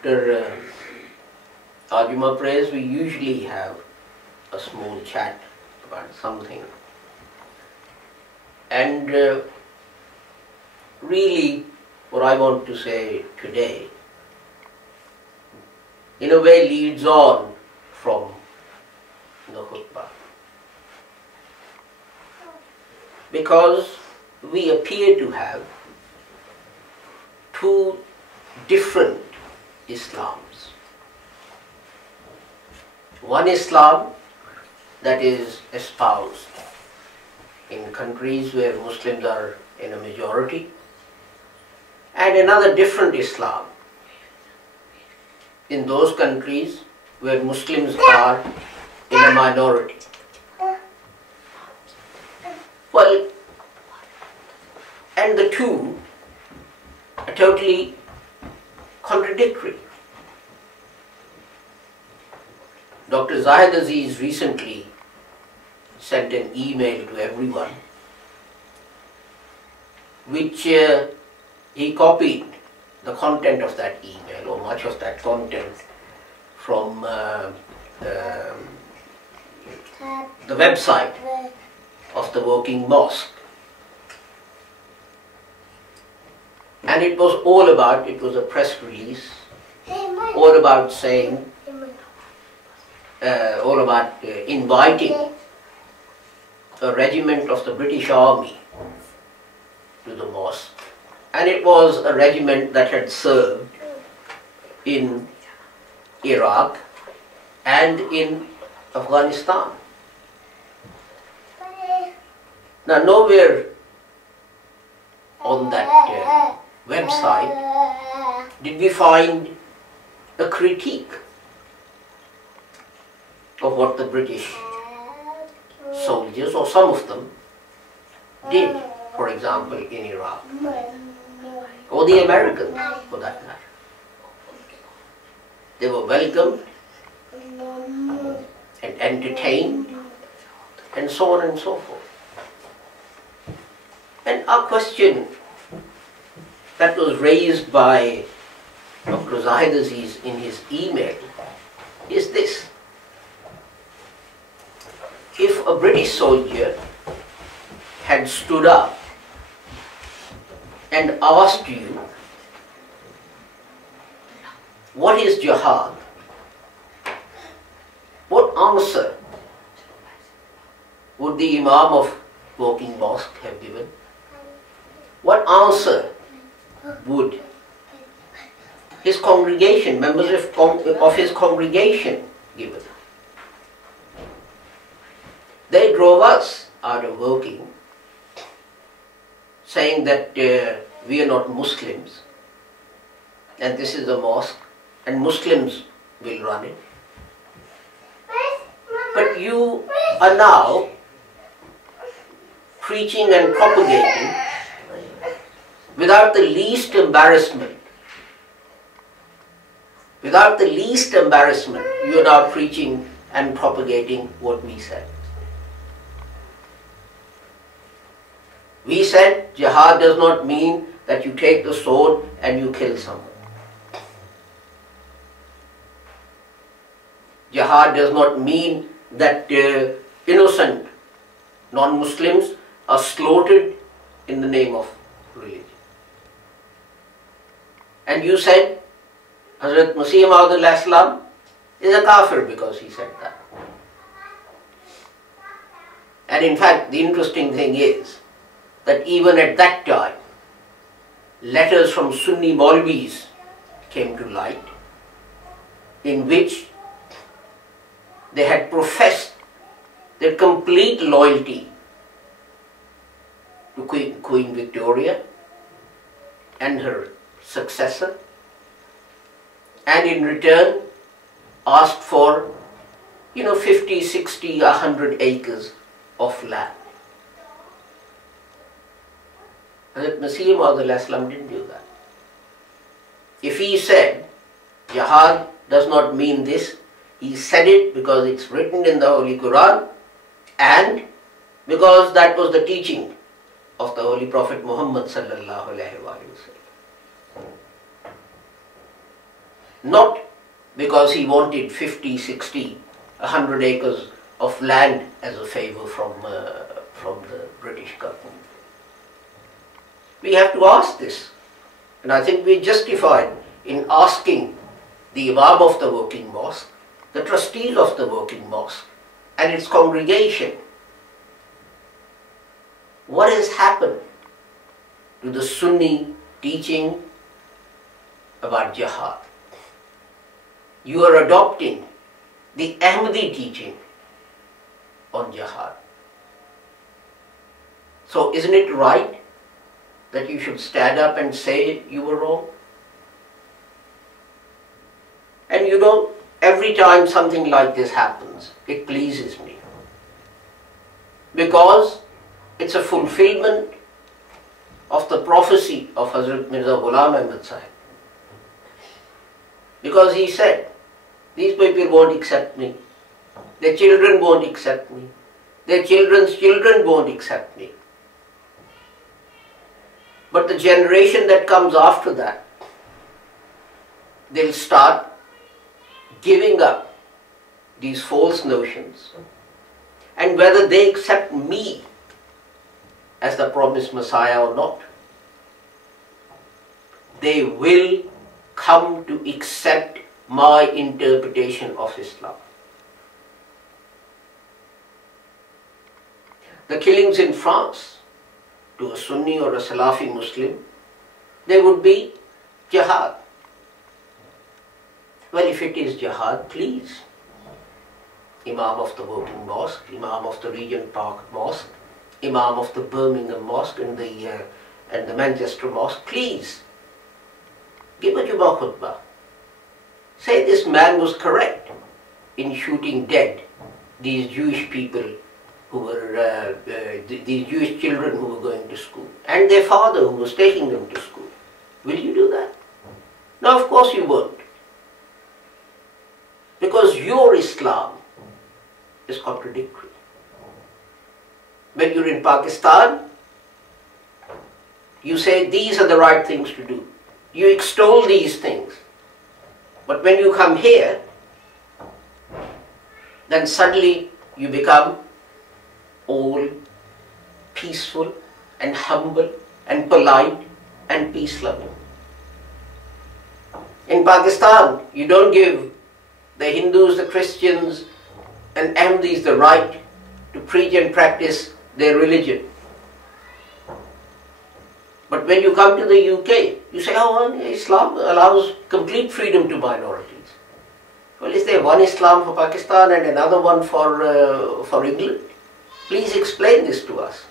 after our Jummah prayers, we usually have a small chat about something. And really, what I want to say today, in a way, leads on from the khutbah. Because we appear to have two different Islams. One Islam that is espoused in countries where Muslims are in a majority, and another different Islam in those countries where Muslims are in a minority. Well, and the two are totally contradictory. Dr. Zahid Aziz recently sent an email to everyone, which he copied the content of that email, or much of that content, from the website of the Woking Mosque. And it was all about, it was a press release, all about saying, all about inviting a regiment of the British Army to the mosque. And it was a regiment that had served in Iraq and in Afghanistan. Now, nowhere on that website did we find a critique of what the British soldiers, or some of them, did, for example, in Iraq, or the Americans, for that matter. They were welcomed and entertained, and so on and so forth. And our question that was raised by Dr. Zahid Aziz in his email is this: if a British soldier had stood up and asked you, what is jihad? What answer would the Imam of Woking Mosque have given? What answer would his congregation, members of his congregation, give it? They drove us out of Woking, saying that we are not Muslims, and this is a mosque, and Muslims will run it. But you are now preaching and propagating without the least embarrassment. Without the least embarrassment, you are now preaching and propagating what we said. We said jihad does not mean that you take the sword and you kill someone. Jihad does not mean that innocent non-Muslims are slaughtered in the name of religion. And you said Hazrat Masih Maud is a kafir because he said that. And in fact, the interesting thing is that even at that time, letters from Sunni Maulvis came to light, in which they had professed their complete loyalty to Queen Victoria and her successor, and in return asked for 50, 60, 100 acres of land. Hazrat Masih Maud didn't do that. If he said jihad does not mean this, he said it because it's written in the Holy Quran and because that was the teaching of the Holy Prophet Muhammad sallallahu alaihi wasallam. Not because he wanted 50, 60, 100 acres of land as a favor from the British government. We have to ask this, and I think we're justified in asking the Imam of the Woking Mosque, the trustees of the Woking Mosque, and its congregation, what has happened to the Sunni teaching about jihad? You are adopting the Ahmadi teaching on jihad. So isn't it right that you should stand up and say you were wrong? And you know, every time something like this happens, it pleases me, because it's a fulfillment of the prophecy of Hazrat Mirza Ghulam Ahmad Sahib. Because he said, these people won't accept me, their children won't accept me, their children's children won't accept me. But the generation that comes after that, they'll start giving up these false notions, and whether they accept me as the promised Messiah or not, they will come to accept my interpretation of Islam. The killings in France to a Sunni or a Salafi Muslim, they would be jihad. Well, if it is jihad, please, Imam of the Woking Mosque, Imam of the Regent Park Mosque, Imam of the Birmingham Mosque and the Manchester Mosque, please, give a Jummah khutbah. Say this man was correct in shooting dead these Jewish people who were, these Jewish children who were going to school, and their father who was taking them to school. Will you do that? No, of course you won't. Because your Islam is contradictory. When you're in Pakistan, you say these are the right things to do. You extol these things. But when you come here, then suddenly you become all peaceful and humble and polite and peace-loving. In Pakistan, you don't give the Hindus, the Christians and Ahmadis the right to preach and practice their religion. But when you come to the UK, you say, oh, Islam allows complete freedom to minorities. Well, is there one Islam for Pakistan and another one for England? Please explain this to us.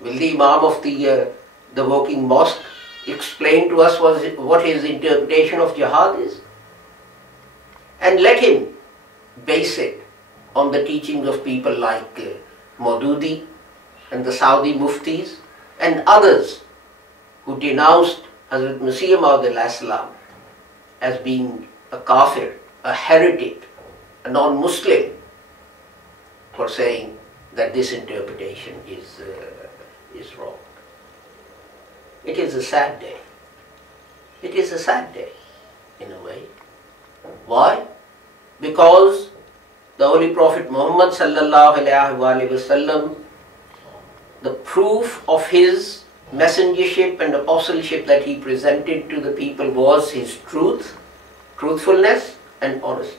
Will the Imam of the Woking Mosque explain to us what his interpretation of jihad is? And let him base it on the teachings of people like Maududi and the Saudi Muftis and others who denounced Hazrat Masih Maud as being a kafir, a heretic, a non-Muslim, for saying that this interpretation is wrong. It is a sad day. It is a sad day, in a way. Why? Because the Holy Prophet Muhammad sallallahu alaihi wasallam, the proof of his messengership and apostleship that he presented to the people was his truth, truthfulness and honesty.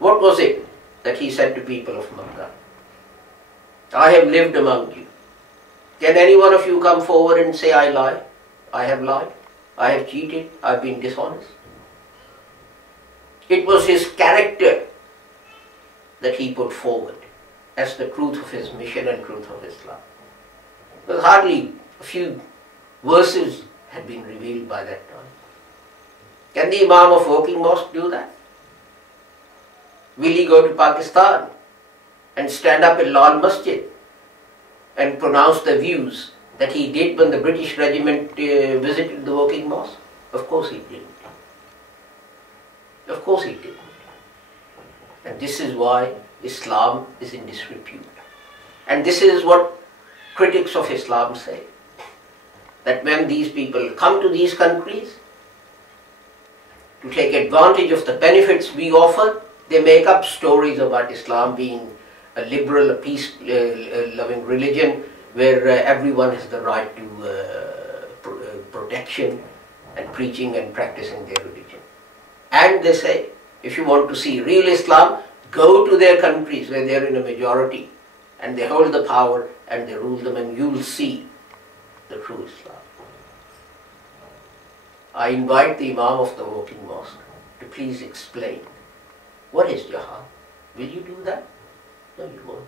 What was it that he said to people of Makkah? I have lived among you. Can any one of you come forward and say, I lie, I have lied, I have cheated, I have been dishonest? It was his character that he put forward as the truth of his mission and truth of Islam. Because hardly a few verses had been revealed by that time. Can the Imam of Woking Mosque do that? Will he go to Pakistan and stand up in Lal Masjid and pronounce the views that he did when the British regiment visited the Woking Mosque? Of course he didn't. Of course he didn't. And this is why Islam is in disrepute. And this is what critics of Islam say. that when these people come to these countries to take advantage of the benefits we offer, they make up stories about Islam being a liberal, a peace-loving religion where everyone has the right to protection and preaching and practicing their religion. And they say, if you want to see real Islam, go to their countries where they are in a majority and they hold the power and they rule them, and you will see the true Islam. I invite the Imam of the Woking Mosque to please explain, what is jihad? Will you do that? No, you won't.